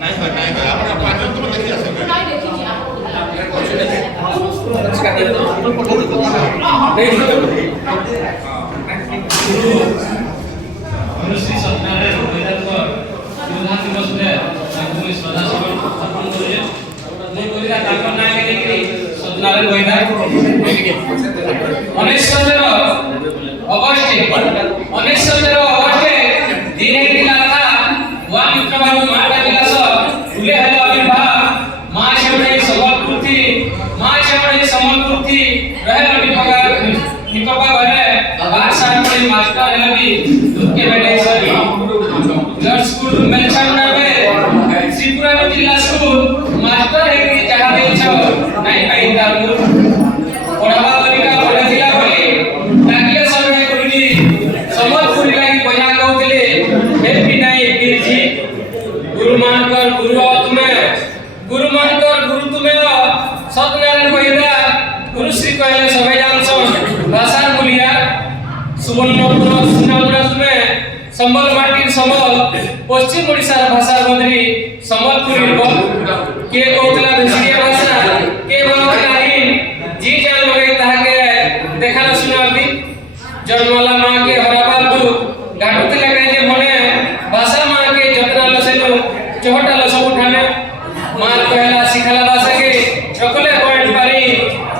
ନାଇଁ ଆପଣ ପାଞ୍ଚ ତ ଦେଖି ଆସନ୍ତୁ ନାଇଁ ଦେଖିଛି मनुष्य सत्नारायण वैदांतर विरोधान दिवस रे ताकू श्रद्धा सुमन स्थापन करिए नहीं बोलिला ताकर ना के लेकि सत्नारायण वैदांत 1917 अगस्त दिने दिला था वा मित्रबाबू माता विलास फुले हलो आविर्भाव मां शेवड़े समलपुर थी रहे निपका घरे बात साथ में मास्टर है भी दुख के बेटे सर जज स्कूल मेंशन में श्रीपुरा जिला स्कूल मास्टर है कि जहां दे छ नहीं पाइंदा पढ़ावा तरीका पढ़े दिला बोली ताकिले सब है गुरुजी समलपुर लागी बजा कहउतले हेपी नहीं बीरजी गुरु मानकर गुरु तुम्हें सत्यनारायण वैदा गुरु श्री कहले सबै जानछ भाषा बोलिया सुवर्णपुर में संबल माटी संबल पश्चिम ओडिसा भाषा मंत्री संबलपुरी के कहतला देशीय भाषा के बोलतलाही जी जान लगे ताके देखला सुनाबी जन्मला मां के हराबार दु गाडुतला कहे जे मने भाषा मां के जतना लसेनु चोहटा लस उठाने मां कहला सिखला भाषा के रखले पॉइंट पारी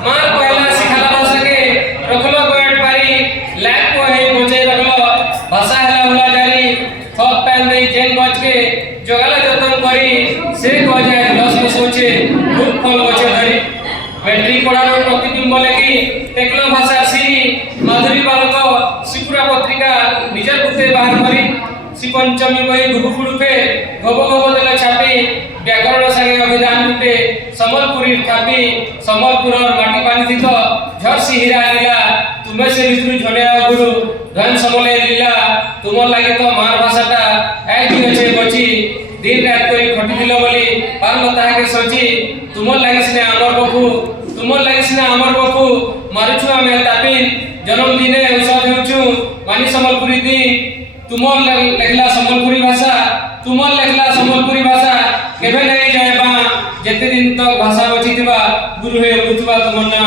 मां कहला सिखला भाषा के रखलो पॉइंट पारी लैक को है बचे रखलो भाषा हला हुला जारी थप पैन दे जेन बच के जगला जतन करी से को जाए लस में सोचे खूब फल बचे धरी मैट्रिक पढ़ानो प्रतिबिंब लेकी टेक्नो भाषा श्री माधुरी बालक शिपुरा पत्रिका निजर पुते बाहर करी श्री पंचमी बही गुरुकुलुपे गब देला छापी व्याकरण संगे अभिधान रूपे समलपुरी छापी समलपुर माटी पानी थी तो झरसी हीरा लीला तुम्हें से विष्णु झने गुरु धन समले लीला तुम लागे तो मार भाषाटा एक दिन छे बची दिन रात करी खटी दिलो बोली पारलो ताके सोची तुम लागे सिने अमर बखु मारुछु आमे तापिन जन्म दिने औषध हेउछु मानी समलपुरी दी तुम लेखला समलपुरी भाषा केबे नहीं जाए बा जेते दिन तक भाषा बची थिबा गुरु हे उड़ुतबा तुमन्ना